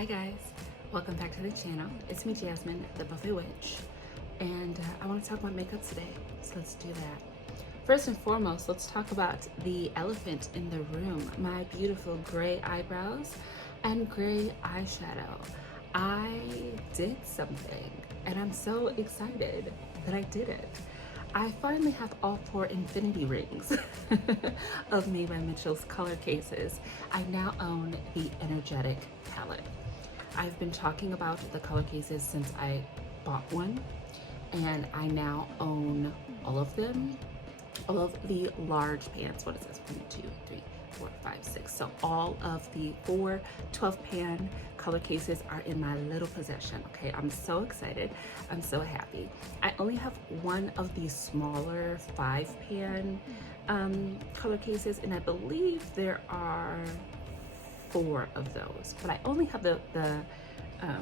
Hi guys, welcome back to the channel. It's me, Jasmine, the Buffet Witch, and I want to talk about makeup today, so let's do that. First and foremost, let's talk about the elephant in the room, my beautiful gray eyebrows and gray eyeshadow. I did something, and I'm so excited that I did it. I finally have all 4 infinity rings of Made by Mitchell's color cases. I now own the Energetic palette. I've been talking about the color cases since I bought one, and I now own all of them, all of the large pans. What is this? 1, 2, 3, 4, 5, 6. So all of the 4 12 pan color cases are in my little possession. Okay, I'm so excited. I'm so happy. I only have one of these smaller 5 pan color cases, and I believe there are 4 of those, but I only have the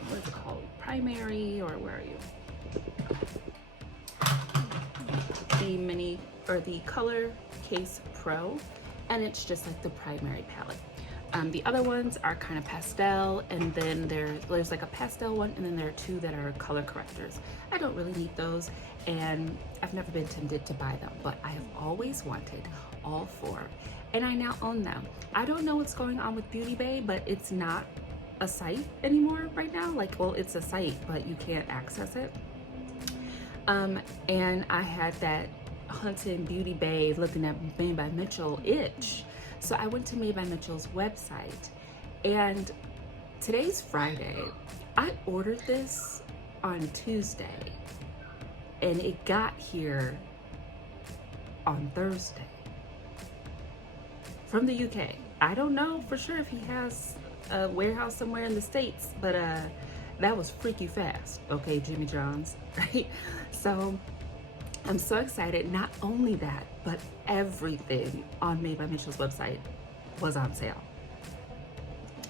what is it called? Primary, or where are you? The mini, or the Color Case Pro, and it's just like the primary palette. The other ones are kind of pastel, and then there's like a pastel one, and then there are 2 that are color correctors. I don't really need those, and I've never been tempted to buy them, but I have always wanted all 4, and I now own them. I don't know what's going on with Beauty Bay, but it's not a site anymore right now. Like, well, it's a site, but you can't access it. And I had that hunting Beauty Bay looking at Made by Mitchell itch. So I went to Made by Mitchell's website, and today's Friday. I ordered this on Tuesday, and it got here on Thursday from the UK. I don't know for sure if he has a warehouse somewhere in the States, but that was freaky fast, okay, Jimmy John's, right? So I'm so excited. Not only that, but everything on Made by Mitchell's website was on sale.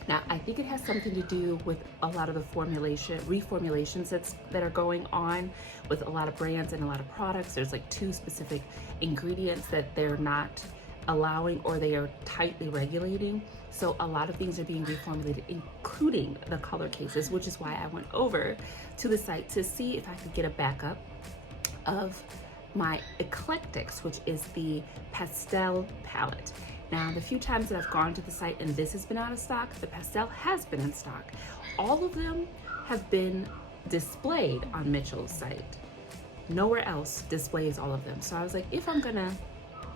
Now, I think it has something to do with a lot of the reformulations that are going on with a lot of brands and a lot of products. There's like 2 specific ingredients that they're not allowing, or they are tightly regulating. So a lot of things are being reformulated, including the color cases, which is why I went over to the site to see if I could get a backup of my Eclectics, which is the pastel palette. Now, the few times that I've gone to the site and this has been out of stock, the pastel has been in stock. All of them have been displayed on Mitchell's site. Nowhere else displays all of them. So I was like, if I'm gonna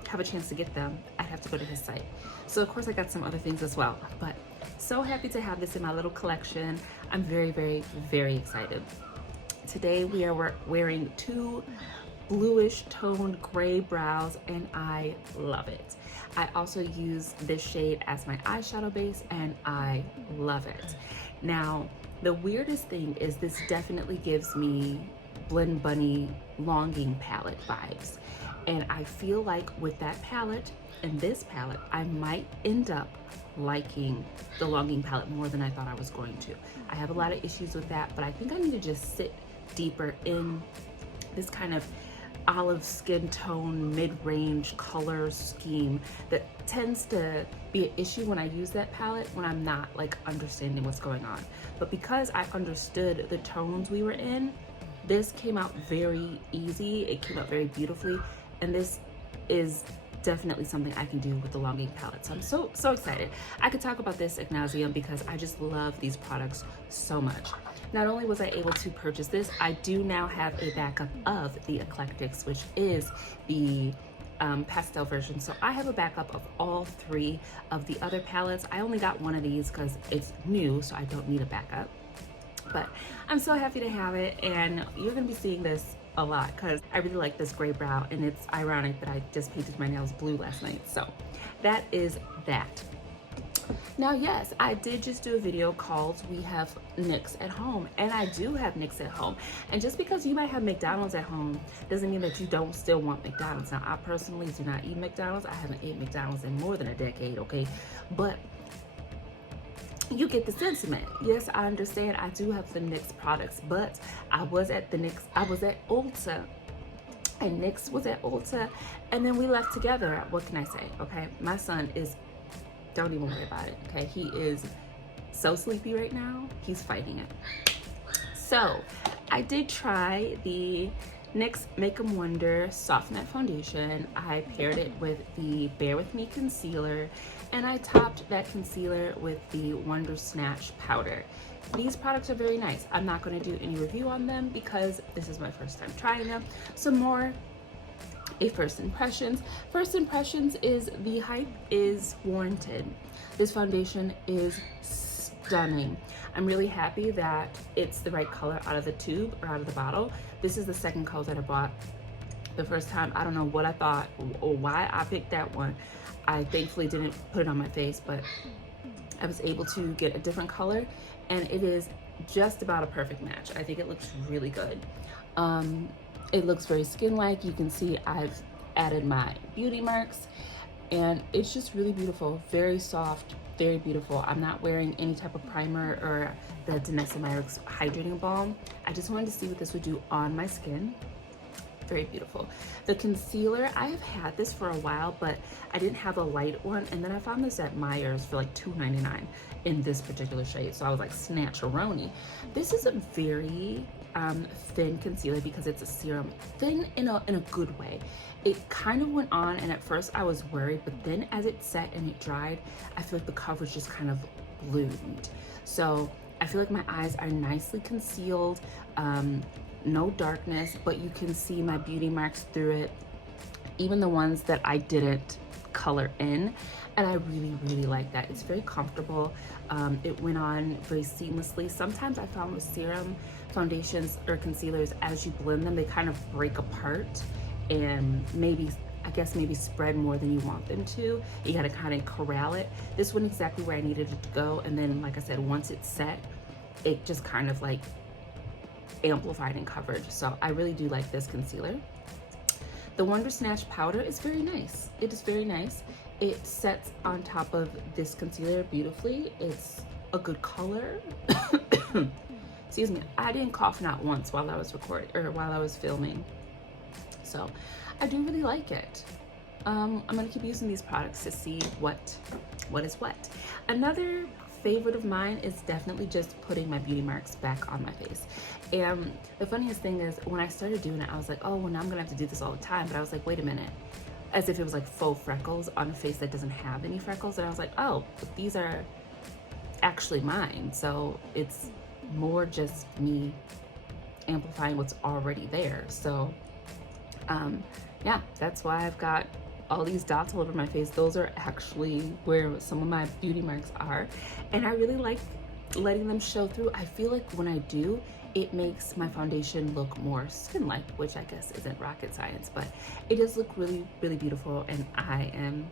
have a chance to get them, I'd have to go to his site. So of course I got some other things as well, but so happy to have this in my little collection. I'm very, very, very excited. Today we are wearing 2 bluish toned gray brows, and I love it. I also use this shade as my eyeshadow base, and I love it. Now, the weirdest thing is this definitely gives me Blend Bunny Longing palette vibes. And I feel like with that palette and this palette, I might end up liking the Longing palette more than I thought I was going to. I have a lot of issues with that, but I think I need to just sit deeper in this kind of olive skin tone, mid-range color scheme that tends to be an issue when I use that palette when I'm not like understanding what's going on. But because I understood the tones we were in, this came out very easy. It came out very beautifully. And this is definitely something I can do with the Longing palette. So I'm so excited. I could talk about this ad nauseum because I just love these products so much. Not only was I able to purchase this, I do now have a backup of the Eclectics, which is the pastel version. So I have a backup of all 3 of the other palettes. I only got one of these because it's new, so I don't need a backup. But I'm so happy to have it, and you're gonna be seeing this a lot because I really like this gray brow, and it's ironic that I just painted my nails blue last night. So that is that. Now, yes, I did just do a video called We Have NYX at Home, and I do have NYX at home. And just because you might have McDonald's at home doesn't mean that you don't still want McDonald's. Now, I personally do not eat McDonald's. I haven't eaten McDonald's in more than a decade, okay? But you get the sentiment. Yes, I understand I do have some NYX products, but I was at Ulta, and NYX was at Ulta, and then we left together. What can I say? Okay, my son is, don't even worry about it, okay? He is so sleepy right now. He's fighting it. So I did try the NYX Make 'em Wonder Soft Matte Foundation. I paired it with the Bare With Me concealer, and I topped that concealer with the Wonder Snatch powder. These products are very nice. I'm not going to do any review on them because this is my first time trying them. Some more a first impressions. First impressions is the hype is warranted. This foundation is stunning. I'm really happy that it's the right color out of the tube or out of the bottle. This is the second color that I bought. The first time, I don't know what I thought or why I picked that one. I thankfully didn't put it on my face, but I was able to get a different color, and it is just about a perfect match. I think it looks really good. It looks very skin-like. You can see I've added my beauty marks, and it's just really beautiful, very soft, very beautiful. I'm not wearing any type of primer or the Danessa Myricks hydrating balm. I just wanted to see what this would do on my skin. Very beautiful. The concealer, I have had this for a while, but I didn't have a light one, and then I found this at Meijer's for like $2.99 in this particular shade, so I was like, snatcheroni. This is a very thin concealer because it's a serum. Thin in a good way. It kind of went on, and at first I was worried, but then as it set and it dried, I feel like the coverage just kind of bloomed. So I feel like my eyes are nicely concealed, no darkness, but you can see my beauty marks through it, even the ones that I didn't color in, and I really like that. It's very comfortable. It went on very seamlessly. Sometimes I found with serum foundations or concealers, as you blend them, they kind of break apart and maybe spread more than you want them to. You gotta kind of corral it. This went exactly where I needed it to go, and then like I said, once it's set, it just kind of like amplified in coverage. So I really do like this concealer. The Wonder Snatch powder is very nice. It is very nice. It sets on top of this concealer beautifully. It's a good color. Excuse me. I didn't cough not once while I was recording or while I was filming. So I do really like it. I'm gonna keep using these products to see what is what. Another favorite of mine is definitely just putting my beauty marks back on my face. And the funniest thing is, when I started doing it, I was like, oh, well, now I'm gonna have to do this all the time. But I was like, wait a minute, as if it was like faux freckles on a face that doesn't have any freckles. And I was like, oh, but these are actually mine. So it's more just me amplifying what's already there. So yeah, that's why I've got all these dots all over my face. Those are actually where some of my beauty marks are, and I really like letting them show through. I feel like when I do, it makes my foundation look more skin-like, which I guess isn't rocket science, but it does look really beautiful, and I am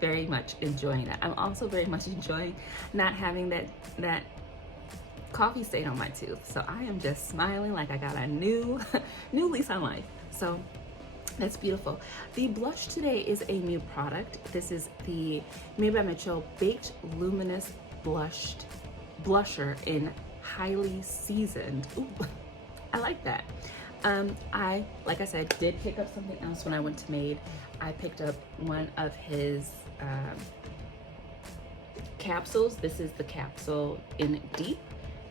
very much enjoying it. I'm also very much enjoying not having that coffee stain on my tooth, so I am just smiling like I got a new lease on life. So that's beautiful. The blush today is a new product. This is the Made by Mitchell Baked Luminous Blusher in Highly Seasoned. Ooh, I like that. I, like I said, did pick up something else when I went to Made. I picked up one of his capsules. This is the capsule in Deep.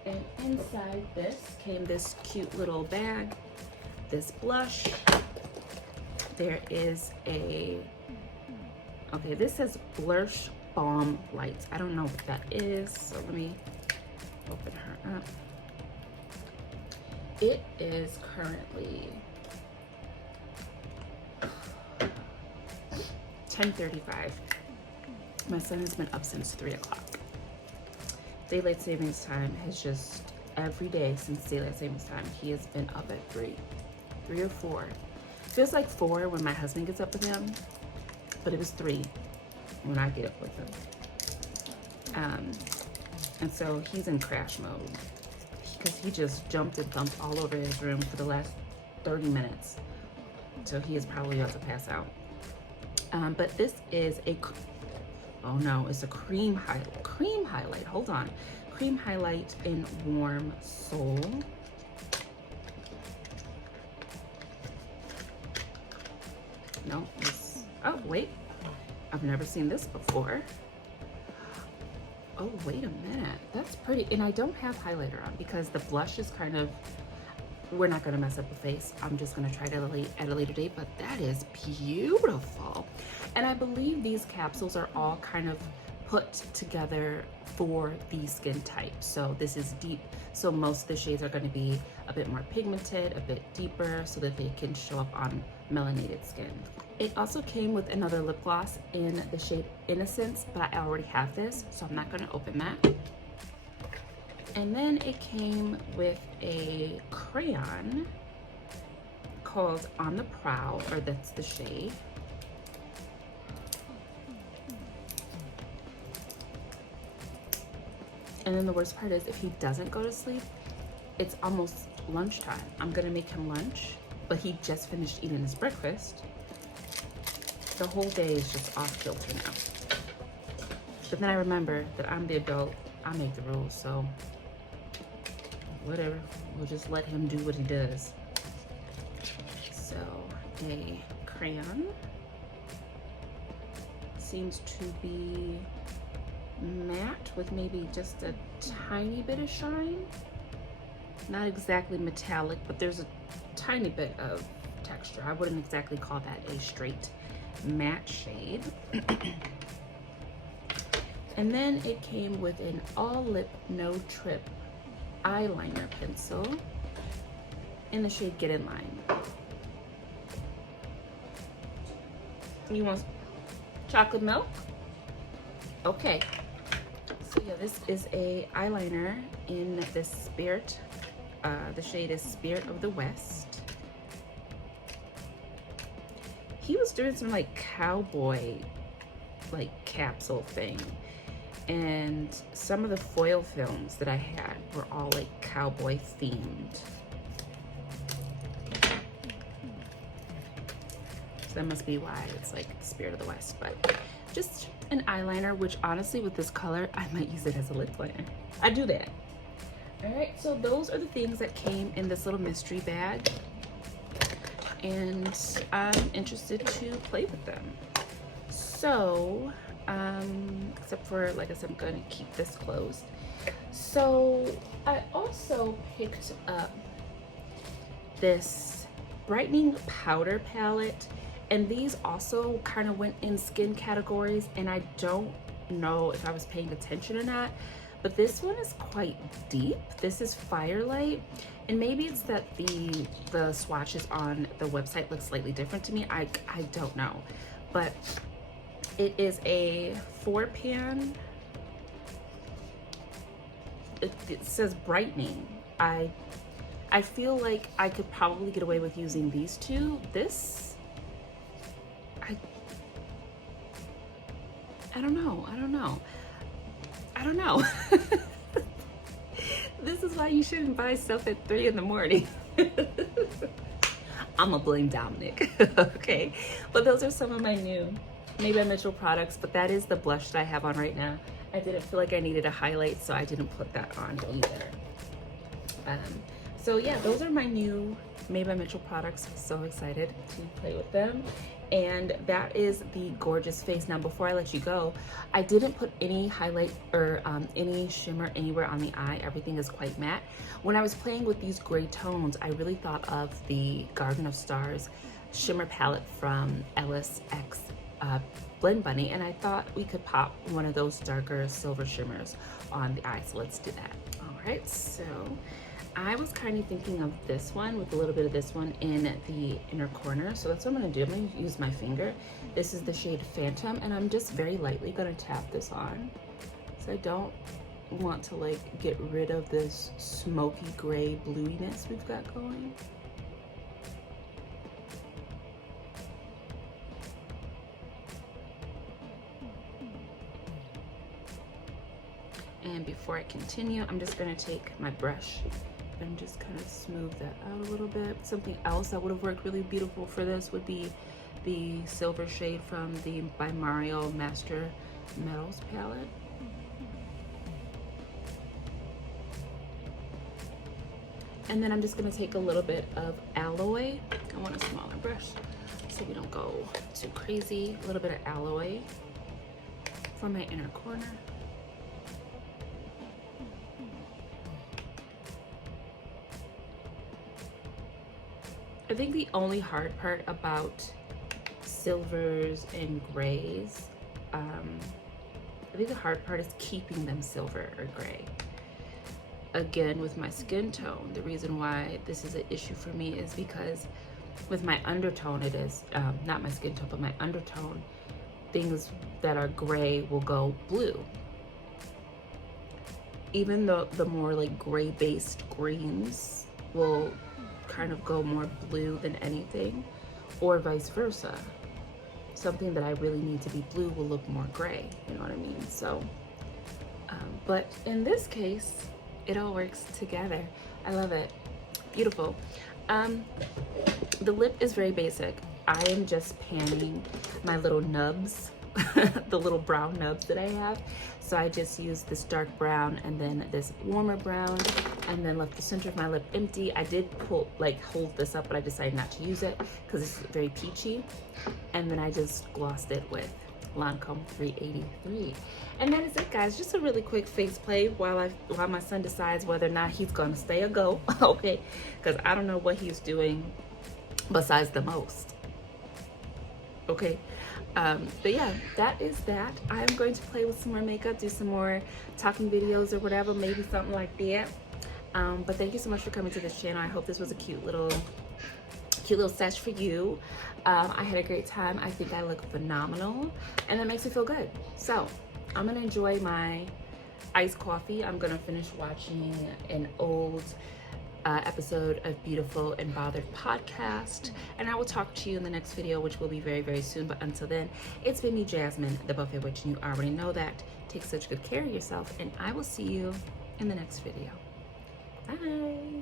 And inside this came this cute little bag, this blush. There is okay, this says Blush Balm Lights. I don't know what that is, so let me open her up. It is currently 10:35. My son has been up since 3 o'clock. Daylight savings time has just, every day since daylight savings time, he has been up at 3 or 4. Feels like 4 when my husband gets up with him, but it was 3 when I get up with him. And so he's in crash mode because he just jumped and thumped all over his room for the last 30 minutes. So he is probably about to pass out. But this is oh no, it's a cream highlight, hold on. Cream highlight in Warm Soul. No, oh wait, I've never seen this before. Oh, wait a minute. That's pretty. And I don't have highlighter on because the blush is kind of, we're not going to mess up the face. I'm just going to try it at a later date, but that is beautiful. And I believe these capsules are all kind of put together for the skin type. So this is deep. So most of the shades are going to be a bit more pigmented, a bit deeper, so that they can show up on melanated skin. It also came with another lip gloss in the shade Innocence, but I already have this, so I'm not going to open that. And then it came with a crayon called On the Prowl, or that's the shade. And then the worst part is if he doesn't go to sleep, it's almost lunchtime. I'm gonna make him lunch, but he just finished eating his breakfast. The whole day is just off kilter now. But then I remember that I'm the adult, I make the rules, so whatever, we'll just let him do what he does. So a crayon seems to be matte with maybe just a tiny bit of shine. Not exactly metallic, but there's a tiny bit of texture. I wouldn't exactly call that a straight matte shade. And then it came with an all lip no trip eyeliner pencil in the shade Get in Line. You want chocolate milk? Okay. So yeah, this is a eyeliner in the Spirit. The shade is Spirit of the West. He was doing some like cowboy like capsule thing. And some of the foil films that I had were all like cowboy themed. So that must be why it's like Spirit of the West, but just an eyeliner, which honestly with this color, I might use it as a lip liner. I do that. All right, so those are the things that came in this little mystery bag. And I'm interested to play with them. So, except for, like I said, I'm gonna keep this closed. So I also picked up this brightening powder palette, and these also kind of went in skin categories, and I don't know if I was paying attention or not, but this one is quite deep. This is Firelight, and maybe it's that the swatches on the website look slightly different to me. I don't know, but it is a 4-pan. It says brightening. I feel like I could probably get away with using these two. This, I don't know. This is why you shouldn't buy stuff at 3 in the morning. I'ma blame Dominic, okay? But those are some of my new Maybe by Mitchell products, but that is the blush that I have on right now. I didn't feel like I needed a highlight, so I didn't put that on either. So yeah, those are my new Made by Mitchell products. So excited to play with them. And that is the gorgeous face. Now, before I let you go, I didn't put any highlight or any shimmer anywhere on the eye. Everything is quite matte. When I was playing with these gray tones, I really thought of the Garden of Stars shimmer palette from LSX Blend Bunny, and I thought we could pop one of those darker silver shimmers on the eye. So let's do that. All right, so I was kind of thinking of this one with a little bit of this one in the inner corner. So that's what I'm gonna do. I'm gonna use my finger. This is the shade Phantom, and I'm just very lightly gonna tap this on. So I don't want to like get rid of this smoky gray bluiness we've got going. And before I continue, I'm just gonna take my brush and just kind of smooth that out a little bit. Something else that would have worked really beautiful for this would be the silver shade from the by Mario Master Metals palette. And then I'm just gonna take a little bit of alloy. I want a smaller brush so we don't go too crazy. A little bit of alloy for my inner corner. I think the only hard part about silvers and grays, I think the hard part is keeping them silver or gray. Again, with my skin tone, the reason why this is an issue for me is because with my undertone, it is, not my skin tone, but my undertone, things that are gray will go blue. Even though the more like gray based greens will kind of go more blue than anything, or vice versa. Something that I really need to be blue will look more gray, you know what I mean? So, but in this case, it all works together. I love it. Beautiful. The lip is very basic. I am just panning my little nubs, the little brown nubs that I have. So I just used this dark brown and then this warmer brown, and then left the center of my lip empty. I did hold this up, but I decided not to use it because it's very peachy. And then I just glossed it with Lancome 383. And that is it, guys. Just a really quick face play while my son decides whether or not he's gonna stay or go. Okay, because I don't know what he's doing besides the most. Okay, but yeah, that is that. I'm going to play with some more makeup, do some more talking videos or whatever, maybe something like that. But thank you so much for coming to this channel. I hope this was a cute little sesh for you. I had a great time. I think I look phenomenal, and that makes me feel good. So I'm gonna enjoy my iced coffee. I'm gonna finish watching an old episode of Beautiful and Bothered podcast, and I will talk to you in the next video, which will be very, very soon. But until then, it's been me, Jasmine, the Buffet Witch, and you already know that. Take such good care of yourself, and I will see you in the next video. Bye.